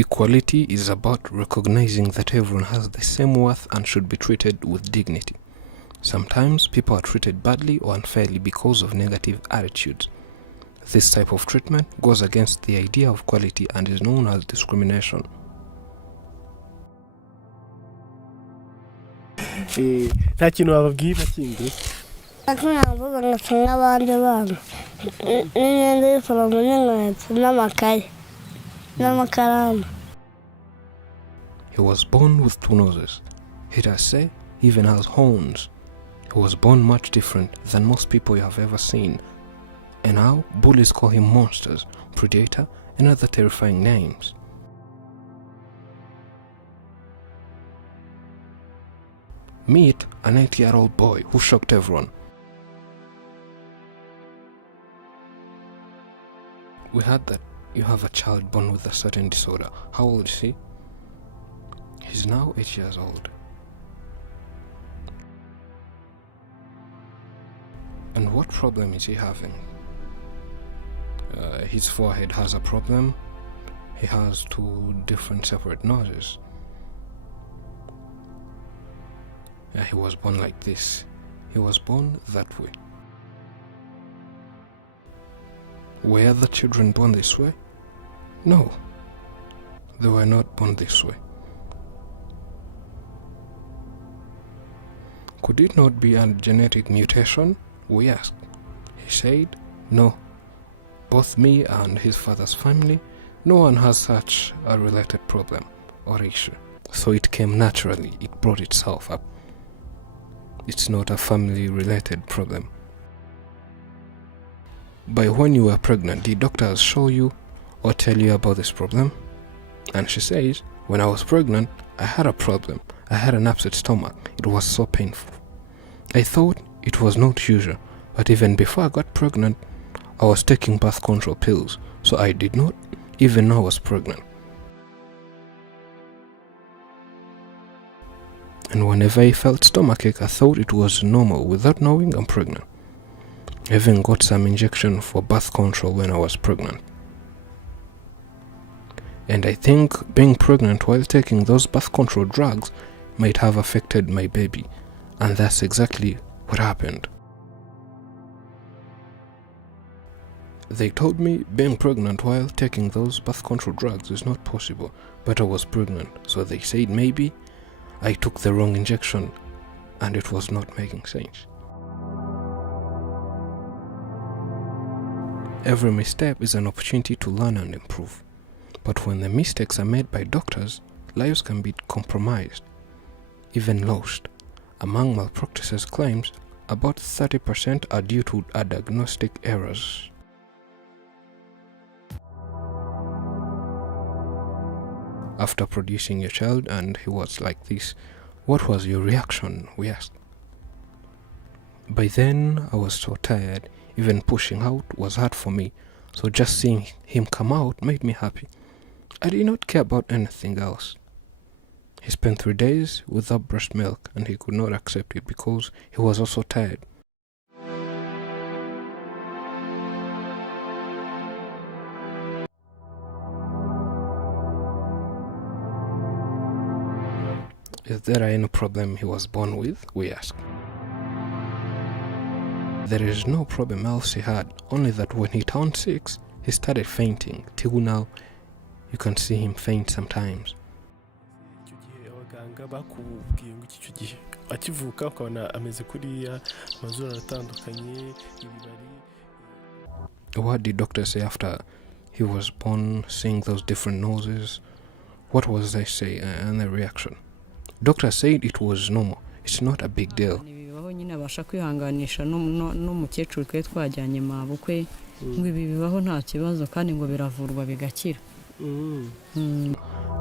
Equality is about recognizing that everyone has the same worth and should be treated with dignity. Sometimes people are treated badly or unfairly because of negative attitudes. This type of treatment goes against the idea of equality and is known as discrimination. nta kintu wababwira kindi navuga ngo n'abandi bana n'imyenda y'iforomo n'inkweto n'amakaye n'amakaramu. He was born with 2 noses. He even has horns. He was born much different than most people you have ever seen. And now, bullies call him monsters, predator, and other terrifying names. Meet an 8-year-old boy who shocked everyone. We heard that you have a child born with a certain disorder. How old is he? He's now 8 years old. And what problem is he having? His forehead has a problem. He has 2 different separate noses. He was born like this. He was born that way. Were other children born this way? No, they were not born this way. Could it not be a genetic mutation? We asked. He said, no. Both me and his father's family, no one has such a related problem or issue. So it came naturally, it brought itself up. It's not a family-related problem. By when you were pregnant, did doctors show you or tell you about this problem? And she says, when I was pregnant, I had a problem. I had an upset stomach. It was so painful. I thought it was not usual, but even before I got pregnant, I was taking birth control pills, so I did not even know I was pregnant. And whenever I felt stomachache, I thought it was normal without knowing I'm pregnant. I even got some injection for birth control when I was pregnant. And I think being pregnant while taking those birth control drugs might have affected my baby, and that's exactly what happened. They told me being pregnant while taking those birth control drugs is not possible, but I was pregnant, so they said maybe I took the wrong injection and it was not making sense. Every misstep is an opportunity to learn and improve. But when the mistakes are made by doctors, lives can be compromised, even lost. Among malpractices claims, about 30% are due to diagnostic errors. After producing your child and he was like this, what was your reaction? We asked. By then, I was so tired. Even pushing out was hard for me, so just seeing him come out made me happy. I did not care about anything else. He spent 3 days without breast milk and he could not accept it because he was also tired. Is there any problem he was born with? We asked. There is no problem else he had, only that when he turned 6, he started fainting. Till now, you can see him faint sometimes. What did doctor say after he was born, seeing those different noses? What was they say and the reaction? Doctor said it was normal. It's not a big deal. nyine abasha kwihanganisha n'umukecuru twe twajyanye mabukwe ngo ibi bibaho nta kibazo kandi ngo biravurwa bigakira.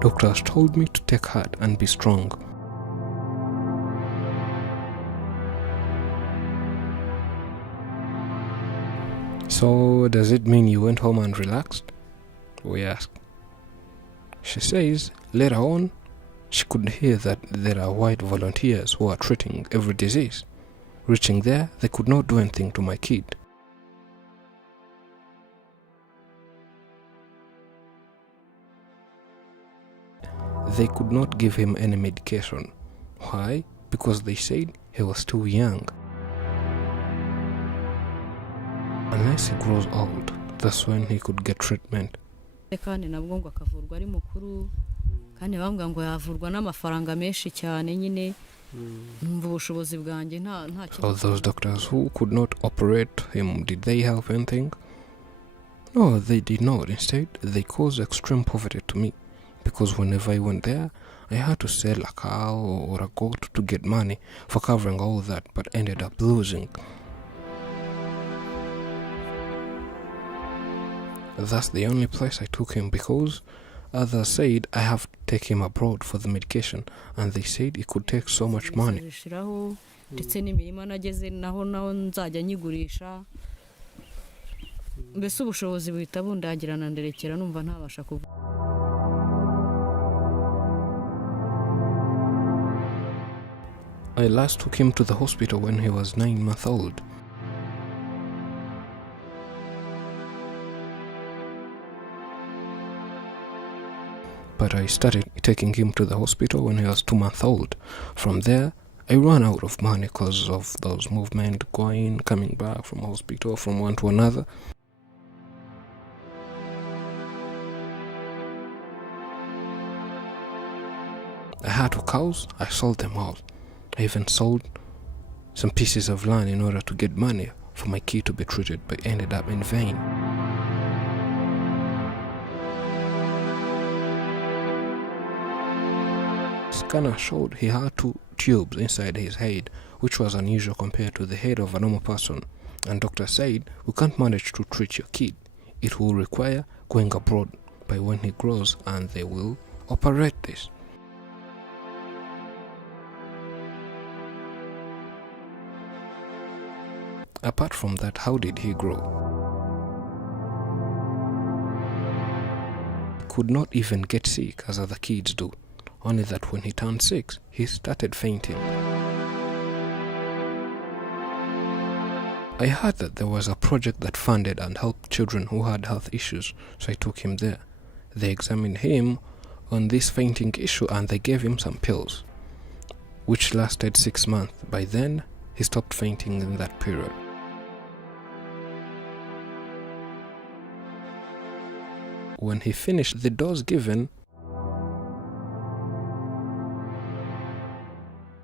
Doctors told me to take heart and be strong. So does it mean you went home and relaxed? We asked. She says later on she could hear that there are white volunteers who are treating every disease. Reaching there, they could not do anything to my kid. they could not give him any medication. Why? Because they said he was too young. Unless he grows old, that's when he could get treatment. kandi nabwo ngo akavurwa ari mukuru kandi bambwa ngo yavurwa n'amafaranga menshi cyane nyine numva ubushobozi bwanjye nta So those doctors who could not operate him, did they help anything? No, they did not. Instead, they caused extreme poverty to me, because whenever I went there, I had to sell a cow or a goat to get money for covering all that, but ended up losing. That's the only place I took him, because others said I have to take him abroad for the medication, and they said it could take so much money. ndetse n'imirima nageze naho nzajya nyigurisha mbese ubushobozi buhita bundagirana nderekera numva ntabasha kuvuga. I last took him to the hospital when he was 9 months old. But I started taking him to the hospital when he was 2 months old. From there, I ran out of money because of those movement, going, coming back from hospital, from one to another. I had 2 cows, I sold them all. I even sold some pieces of land in order to get money for my kid to be treated, but ended up in vain. Scanner showed he had 2 tubes inside his head, which was unusual compared to the head of a normal person. And doctor said, we can't manage to treat your kid. It will require going abroad by when he grows, and they will operate this. Apart from that, how did he grow? He could not even get sick as other kids do. Only that when he turned 6, he started fainting. I heard that there was a project that funded and helped children who had health issues, so I took him there. They examined him on this fainting issue and they gave him some pills, which lasted 6 months. By then, he stopped fainting in that period. When he finished the dose given,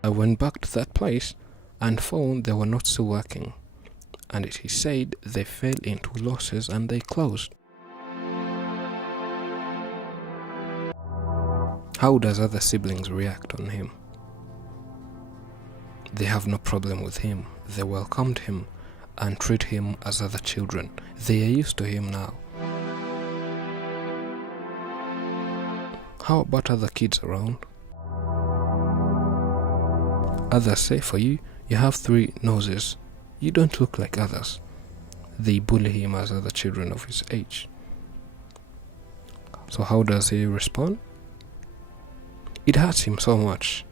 I went back to that place and found they were not still working, and he said they fell into losses and they closed. How does other siblings react on him? They have no problem with him. They welcomed him and treat him as other children. They are used to him now. How about other kids around? Others say for you, you have 3 noses. You don't look like others. They bully him as other children of his age. So how does he respond? It hurts him so much,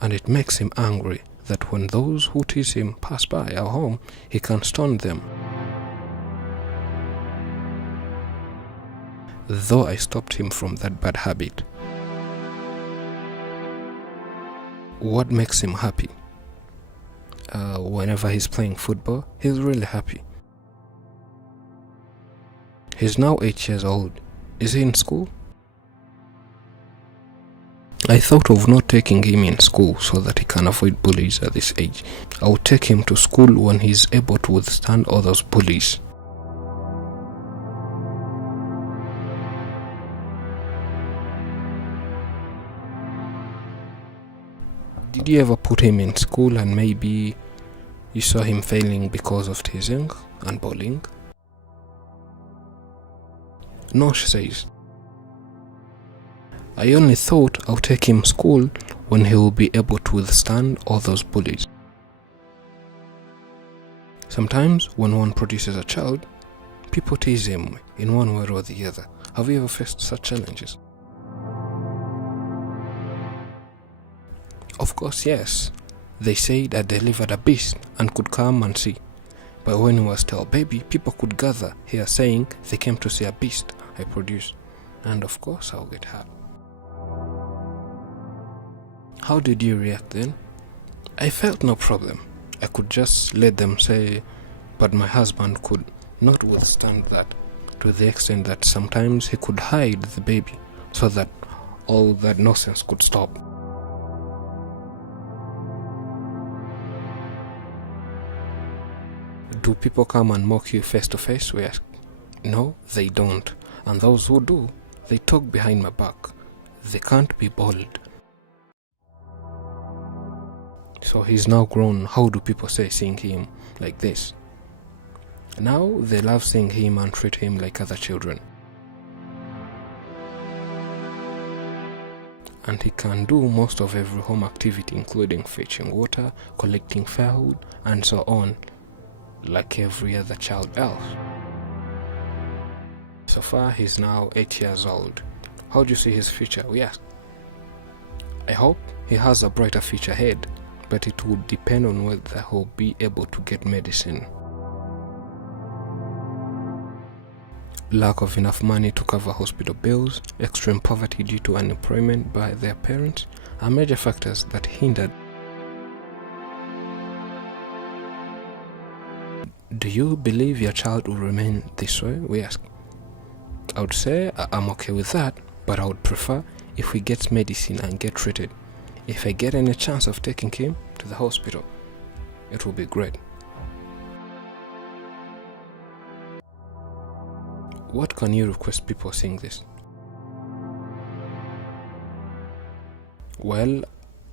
and it makes him angry that when those who tease him pass by our home, he can stone them. Though I stopped him from that bad habit. What makes him happy? Whenever he's playing football, he's really happy. He's now 8 years old. Is he in school? I thought of not taking him in school so that he can avoid bullies at this age. I will take him to school when he's able to withstand all those bullies. Did you ever put him in school and maybe you saw him failing because of teasing and bullying? No, she says. I only thought I'll take him to school when he will be able to withstand all those bullies. Sometimes when one produces a child, people tease him in one way or the other. Have you ever faced such challenges? Of course, yes. They said I delivered a beast and could come and see. But when he was still a baby, people could gather here saying they came to see a beast I produced. And of course, I'll get hurt. How did you react then? I felt no problem. I could just let them say, but my husband could not withstand that, to the extent that sometimes he could hide the baby so that all that nonsense could stop. Do people come and mock you face to face? We ask. No, they don't. And those who do, they talk behind my back. They can't be bold. So he's now grown. How do people say seeing him like this? Now they love seeing him and treat him like other children. And he can do most of every home activity, including fetching water, collecting firewood, and so on, like every other child else. So far, he's now 8 years old. How do you see his future? We ask. I hope he has a brighter future ahead, but it would depend on whether he'll be able to get medicine. Lack of enough money to cover hospital bills, extreme poverty due to unemployment by their parents are major factors that hindered. Do you believe your child will remain this way? We ask. I would say I'm okay with that, but I would prefer if he gets medicine and get treated. If I get any chance of taking him to the hospital, it will be great. What can you request people seeing this? Well,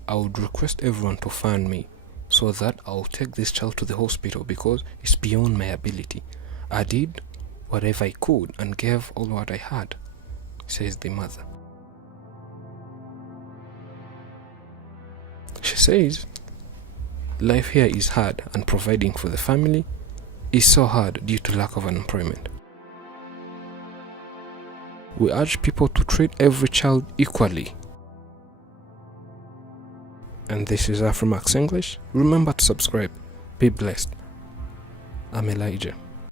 I would request everyone to find me so that I'll take this child to the hospital because it's beyond my ability. I did whatever I could and gave all what I had, says the mother. She says, life here is hard and providing for the family is so hard due to lack of unemployment. We urge people to treat every child equally. And this is Afromax English. Remember to subscribe. Be blessed. I'm Elijah.